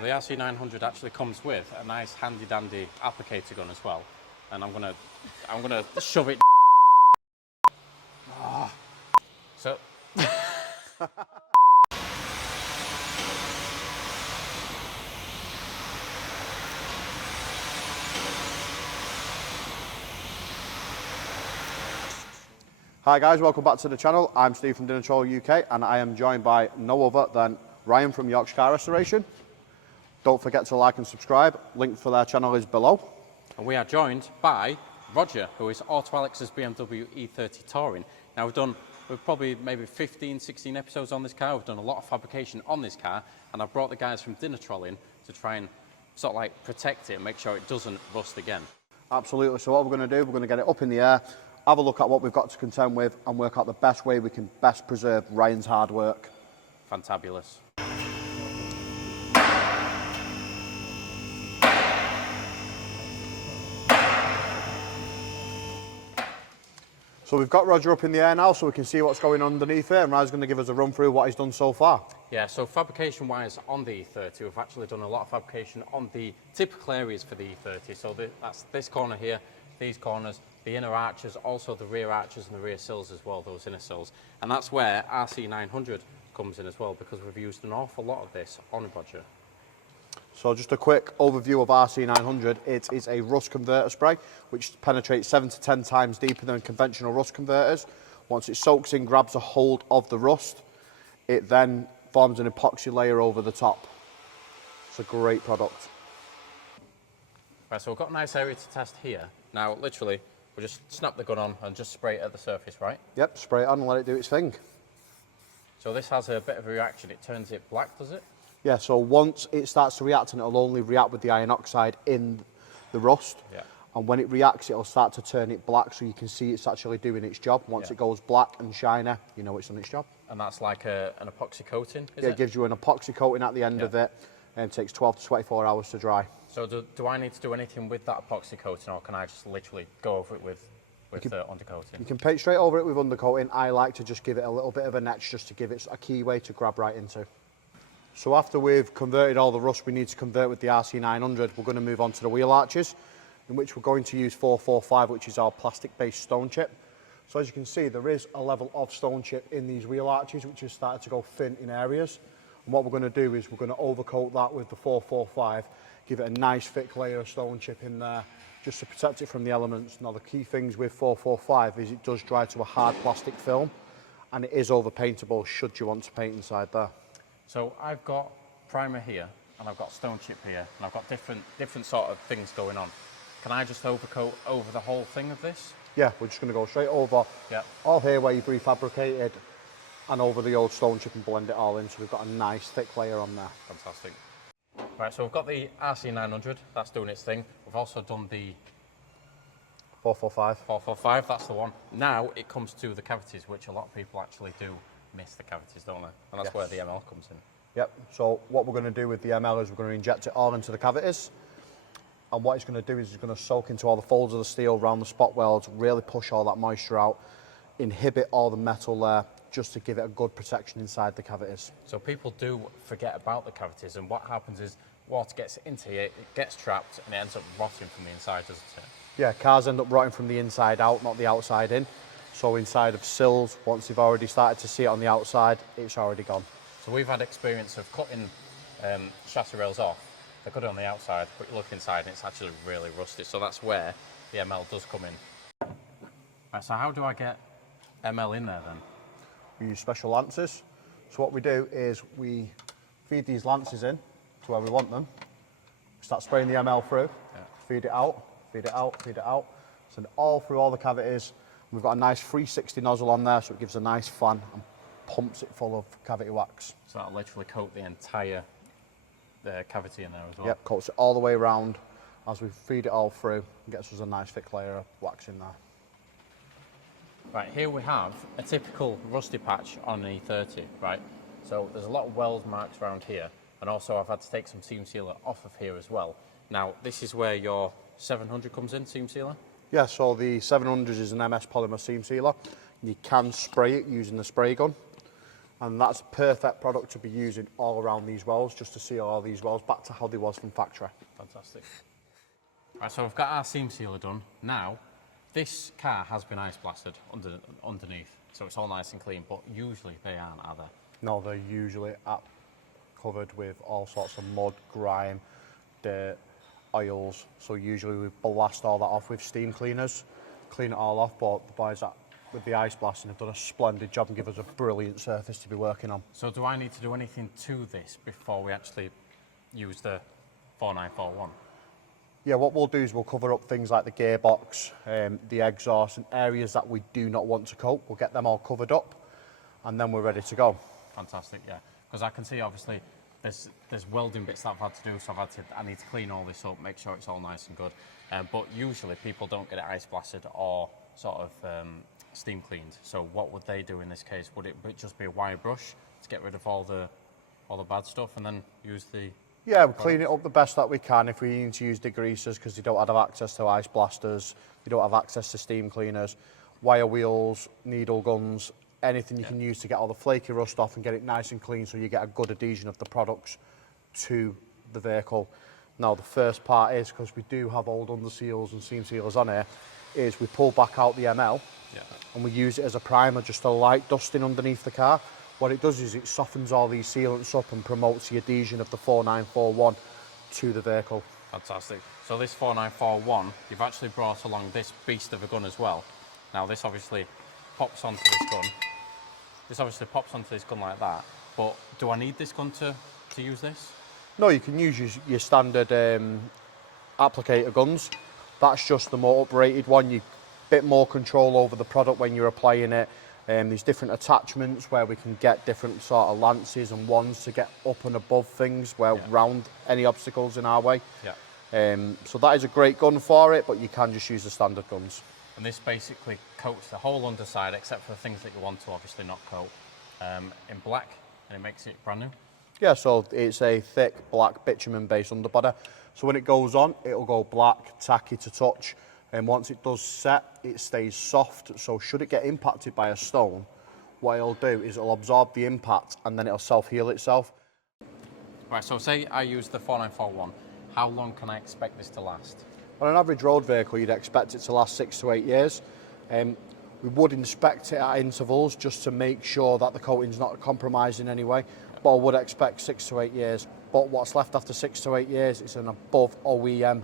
So the RC900 actually comes with a nice handy dandy applicator gun as well. And I'm gonna shove it. Oh. So Hi guys, welcome back to the channel. I'm Steve from Dinitrol UK and I am joined by no other than Ryan from Yorkshire Car Restoration. Don't forget to like and subscribe. Link for their channel is below. And we are joined by Roger, who is Auto Alex's BMW E30 Touring. Now we've probably maybe 15, 16 episodes on this car. We've done a lot of fabrication on this car, and I've brought the guys from Dinitrol in to try and sort of like protect it and make sure it doesn't rust again. Absolutely, so what we're going to do, we're going to get it up in the air, have a look at what we've got to contend with and work out the best way we can best preserve Ryan's hard work. Fantabulous. So we've got Roger up in the air now so we can see what's going on underneath it, and Ryan's going to give us a run through what he's done so far. Yeah, so fabrication wise on the E30, we've actually done a lot of fabrication on the typical areas for the E30. So that's this corner here, these corners, the inner arches, also the rear arches and the rear sills as well, those inner sills. And that's where RC900 comes in as well, because we've used an awful lot of this on Roger. So just a quick overview of RC900. It is a rust converter spray which penetrates 7 to 10 times deeper than conventional rust converters. Once it soaks in, grabs a hold of the rust, it then forms an epoxy layer over the top. It's a great product. Right, so we've got a nice area to test here. Now literally we'll just snap the gun on and just spray it at the surface, right? Yep, spray it on and let it do its thing. So this has a bit of a reaction, it turns it black, does it? Yeah, so once it starts to react, and it'll only react with the iron oxide in the rust. Yeah. And when it reacts, it'll start to turn it black, so you can see it's actually doing its job. Once it goes black and shiny, you know it's done its job. And that's like an epoxy coating, is it? It gives you an epoxy coating at the end of it, and it takes 12 to 24 hours to dry. So do I need to do anything with that epoxy coating, or can I just literally go over it with the undercoating? You can paint straight over it with undercoating. I like to just give it a little bit of an etch, just to give it a key way to grab right into. So after we've converted all the rust we need to convert with the RC900, we're going to move on to the wheel arches, in which we're going to use 445, which is our plastic-based stone chip. So as you can see, there is a level of stone chip in these wheel arches, which has started to go thin in areas. And what we're going to do is we're going to overcoat that with the 445, give it a nice thick layer of stone chip in there, just to protect it from the elements. Now the key things with 445 is it does dry to a hard plastic film, and it is overpaintable should you want to paint inside there. So I've got primer here, and I've got stone chip here, and I've got different sort of things going on. Can I just overcoat over the whole thing of this? Yeah, we're just going to go straight over all here where you've refabricated, and over the old stone chip and blend it all in, so we've got a nice thick layer on there. Fantastic. Right, so we've got the RC900, that's doing its thing. We've also done the 445. 445, that's the one. Now it comes to the cavities, which a lot of people actually do miss the cavities, don't they? And that's where the ML comes in. Yep, so what we're going to do with the ML is we're going to inject it all into the cavities. And what it's going to do is it's going to soak into all the folds of the steel around the spot welds, really push all that moisture out, inhibit all the metal there, just to give it a good protection inside the cavities. So people do forget about the cavities, and what happens is water gets into it, it gets trapped, and it ends up rotting from the inside, doesn't it? Yeah, cars end up rotting from the inside out, not the outside in. So inside of sills, once you've already started to see it on the outside, it's already gone. So we've had experience of cutting chassis rails off. They're good on the outside, but you look inside and it's actually really rusty. So that's where the ML does come in. Right, so how do I get ML in there then? We use special lances. So what we do is we feed these lances in to where we want them. Start spraying the ML through, feed it out, feed it out, feed it out. Send it all through all the cavities. We've got a nice 360 nozzle on there, so it gives a nice fan and pumps it full of cavity wax. So that'll literally coat the entire cavity in there as well? Yep, coats it all the way around as we feed it all through and gets us a nice thick layer of wax in there. Right, here we have a typical rusty patch on an E30, right? So there's a lot of weld marks around here, and also I've had to take some seam sealer off of here as well. Now, this is where your 700 comes in, seam sealer? Yeah, so the 700 is an MS polymer seam sealer. You can spray it using the spray gun. And that's a perfect product to be using all around these wells, just to seal all these wells back to how they was from factory. Fantastic. Right, so we've got our seam sealer done. Now, this car has been ice blasted underneath, so it's all nice and clean, but usually they aren't, are they? No, they're usually covered with all sorts of mud, grime, dirt, oils. So usually we blast all that off with steam cleaners, clean it all off, but the boys with the ice blasting have done a splendid job and give us a brilliant surface to be working on. So do I need to do anything to this before we actually use the 4941? Yeah, what we'll do is we'll cover up things like the gearbox, the exhaust, and areas that we do not want to coat. We'll get them all covered up, and then we're ready to go. Fantastic, yeah. Because I can see, obviously, there's welding bits that I've had to do, so I need to clean all this up, make sure it's all nice and good. But usually people don't get it ice blasted or sort of steam cleaned. So what would they do in this case? Would it just be a wire brush to get rid of all the bad stuff, and then use the... Yeah, we clean it up the best that we can. If we need to use degreasers because they don't have access to ice blasters, they don't have access to steam cleaners, wire wheels, needle guns, anything you can use to get all the flaky rust off and get it nice and clean so you get a good adhesion of the products to the vehicle. Now the first part is, because we do have old under seals and seam sealers on here, is we pull back out the ML and we use it as a primer, just a light dusting underneath the car. What it does is it softens all these sealants up and promotes the adhesion of the 4941 to the vehicle. Fantastic. So this 4941, you've actually brought along this beast of a gun as well. Now this obviously pops onto this gun. This obviously pops onto this gun like that, but do I need this gun to use this? No, you can use your standard applicator guns. That's just the more uprated one. You bit more control over the product when you're applying it. There's different attachments where we can get different sort of lances and wands to get up and above things, round any obstacles in our way. Yeah. So that is a great gun for it, but you can just use the standard guns. And this basically coats the whole underside, except for the things that you want to obviously not coat, in black, and it makes it brand new. Yeah, so it's a thick black bitumen-based underbody. So when it goes on, it'll go black, tacky to touch. And once it does set, it stays soft. So should it get impacted by a stone, what it'll do is it'll absorb the impact and then it'll self-heal itself. Right, so say I use the 4941, how long can I expect this to last? On an average road vehicle, you'd expect it to last 6 to 8 years. We would inspect it at intervals just to make sure that the coating's not compromised in any way, but I would expect 6 to 8 years. But what's left after 6 to 8 years is an above OEM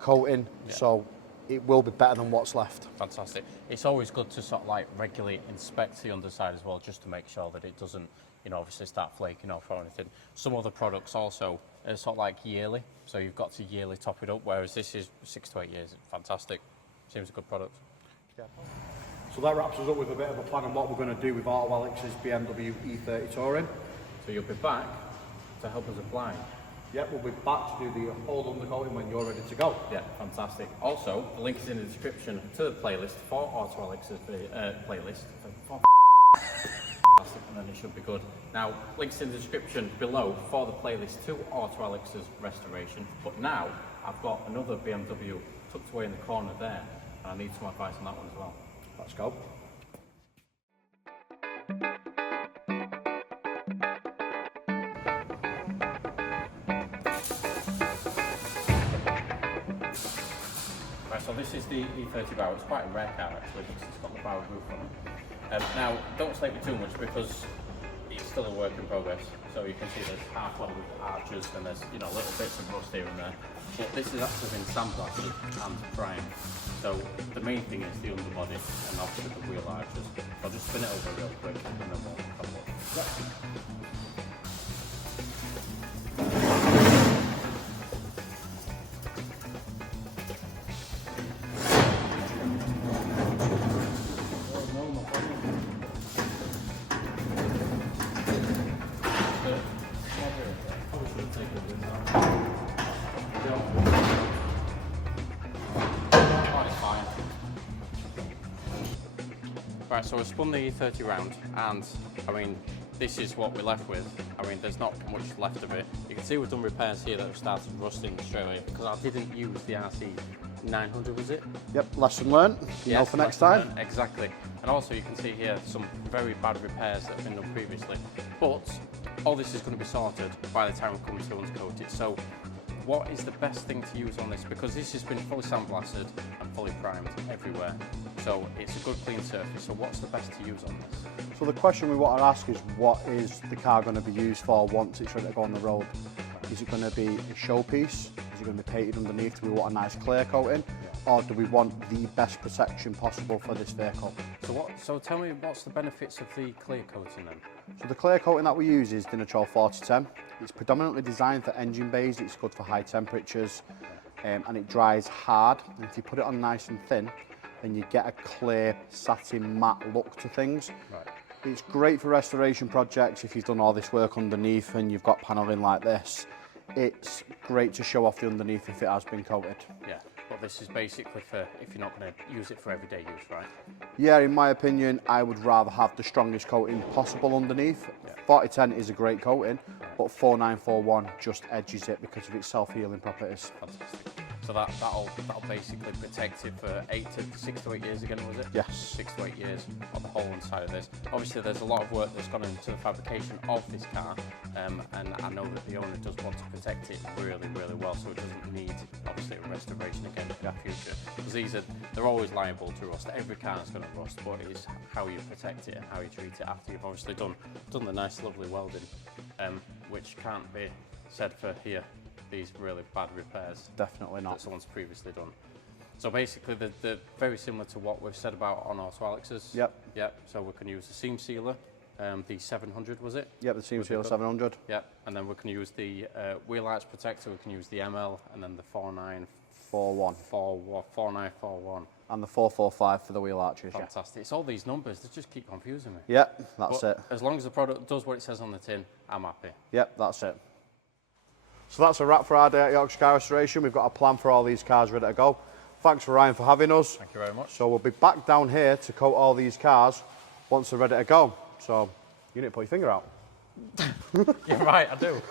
coating, so it will be better than what's left. Fantastic. It's always good to sort of like regularly inspect the underside as well, just to make sure that it doesn't, you know, obviously start flaking off or anything. Some other products also are sort of like yearly, so you've got to yearly top it up, whereas this is 6 to 8 years. Fantastic. Seems a good product. Yeah. So that wraps us up with a bit of a plan on what we're going to do with Auto Alex's BMW E30 Touring. So you'll be back to help us apply. Yep, we'll be back to do the whole undercoating when you're ready to go. Yeah, fantastic. Also, the link is in the description to the playlist for Auto Alex's playlist. Fantastic, and then it should be good. Now, links in the description below for the playlist to Auto Alex's restoration. But now, I've got another BMW tucked away in the corner there, and I need some advice on that one as well. Let's go. Right, so this is the E30 Baur. It's quite a rare car actually because it's got the Baur roof on it. Now, don't slate me too much because it's still a work in progress. So you can see there's half level arches and there's, you know, little bits of rust here and there. But this has actually been sandblasted and primed. So the main thing is the underbody and obviously the wheel arches. I'll just spin it over real quick and then we'll have a look. Right, so I spun the E30 round, and I mean, this is what we're left with. I mean, there's not much left of it. You can see we've done repairs here that have started rusting straight away because I didn't use the RC 900, was it? Yep, lesson learned. You know for next time. Exactly. And also you can see here some very bad repairs that have been done previously. But all this is going to be sorted by the time we come to undercoat it. So what is the best thing to use on this? Because this has been fully sandblasted and fully primed everywhere. So it's a good clean surface. So what's the best to use on this? So the question we want to ask is, what is the car going to be used for once it's ready to go on the road? Is it going to be a showpiece? Is it going to be painted underneath? Do we want a nice clear coating? Or do we want the best protection possible for this vehicle? So tell me, what's the benefits of the clear coating then? So the clear coating that we use is Dinitrol 4010. It's predominantly designed for engine bays. It's good for high temperatures, and it dries hard. And if you put it on nice and thin, then you get a clear satin matte look to things. Right. It's great for restoration projects if you've done all this work underneath and you've got panelling like this. It's great to show off the underneath if it has been coated. Yeah, but this is basically for if you're not going to use it for everyday use, right? Yeah, in my opinion, I would rather have the strongest coating possible underneath. Yeah. 4010 is a great coating, but 4941 just edges it because of its self-healing properties. Fantastic. So that'll basically protect it for 6 to 8 years again, was it? Yes. 6 to 8 years on the whole inside of this. Obviously, there's a lot of work that's gone into the fabrication of this car, and I know that the owner does want to protect it really, really well, so it doesn't need obviously a restoration again in the future. Because they're always liable to rust. Every car is going to rust, but it's how you protect it and how you treat it after you've obviously done the nice, lovely welding, which can't be said for here. These really bad repairs. Definitely not. That someone's previously done. So basically, they're very similar to what we've said about on Auto Alex's. Yep. Yep. So we can use the seam sealer, the 700, was it? Yep, the seam sealer 700. Yep. And then we can use the wheel arch protector. We can use the ML, and then the 4941. And the 445 for the wheel arches. Fantastic. Yeah. It's all these numbers. They just keep confusing me. Yep, that's it. As long as the product does what it says on the tin, I'm happy. Yep, that's it. So that's a wrap for our day at Yorkshire Car Restoration. We've got a plan for all these cars ready to go. Thanks for Ryan for having us. Thank you very much. So we'll be back down here to coat all these cars once they're ready to go. So you need to put your finger out. You're right, I do.